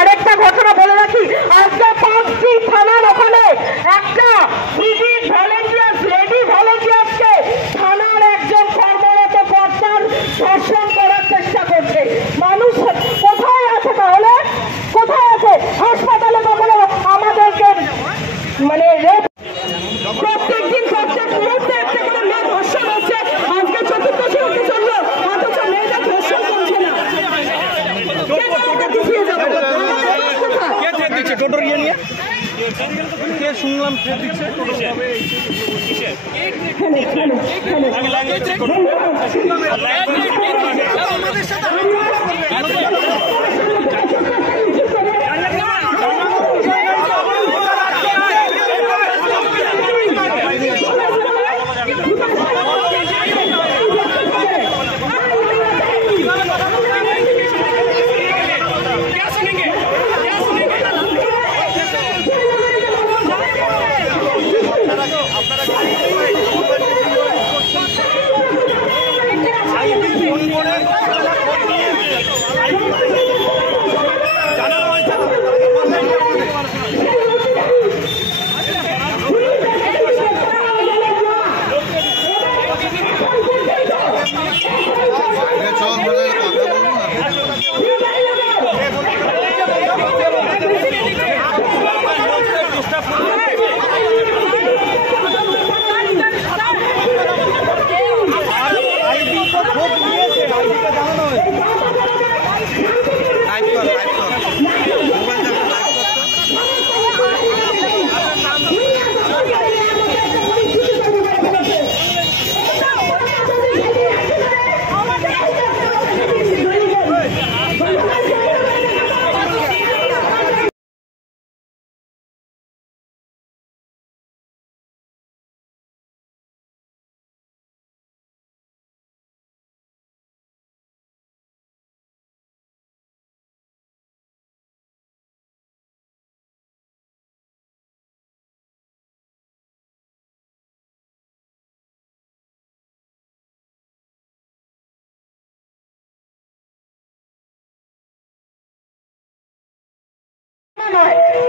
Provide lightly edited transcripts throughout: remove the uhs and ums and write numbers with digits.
আরেকটা ঘটনা বলে রাখি, আজকে 5টি থানার ওখানে একটা লেডি ভলেন্টিয়ার্সকে থানার একজন কর্মরত কর্তার ধর্ষণ করার চেষ্টা করছে। মানুষ কোথায় আছে? তাহলে কোথায় আছে? হাসপাতালে কখনো আমাদেরকে মানে প্রত্যেকদিন প্রত্যেক মুহূর্তে একটা করে মেয়ে ধর্ষণ হচ্ছে। আজকে 4র্দশী হতে চললো, অথচ মেয়েদের ধর্ষণ করছে না। টোটো নিয়ে শুনলাম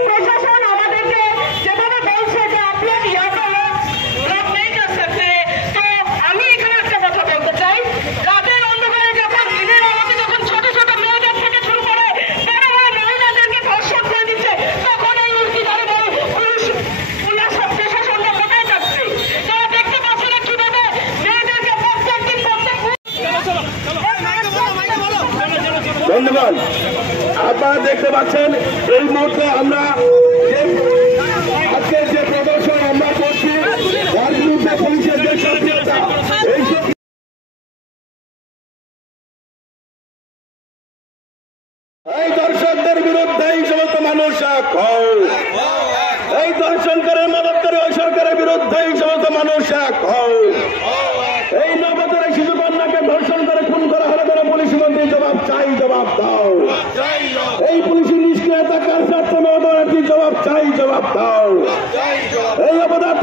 প্রশাসন আমাদেরকে যেভাবে বলছে যে আপনার ব্লক নেই कर सकते। তো আমি এখানে একটা কথা বলতে চাই, রাতের অন্ধকারে যখন দিনের আলোতে যখন ছোট ছোট মেয়েদের থেকে শুরু করে বড় বড় মহিলাদেরকে ধর্ষণ করে দিচ্ছে, তখন এই উল্কি ধরে বলে পুলিশ প্রশাসনটা কোথায় যাচ্ছে? তারা দেখতে পাচ্ছে না কিভাবে মেয়েদেরকে প্রত্যেকদিন ধন্যবাদ। আপনারা দেখতে পাচ্ছেন এই মুহূর্তে আমরা আজকে যে প্রদর্শন আমরা করছি তার বিরুদ্ধে পুলিশের যে সক্রিয়তা, এই দর্শকদের বিরুদ্ধে এই সমস্ত মানুষ এক হও, এই দর্শনকারী মদতকারী ওই সরকারের বিরুদ্ধে এই সমস্ত মানুষ এক হও। এই নবজাতক শিশু কন্যাকে ধর্ষণ করে খুন করা হলে তারা পুলিশ মন্ত্রী জবাব চাই, জবাব দাও। এই পুলিশের নিষ্ক্রিয়তা কার স্বার্থে জবাব চাই, জবাব দাও। এই অপরাধ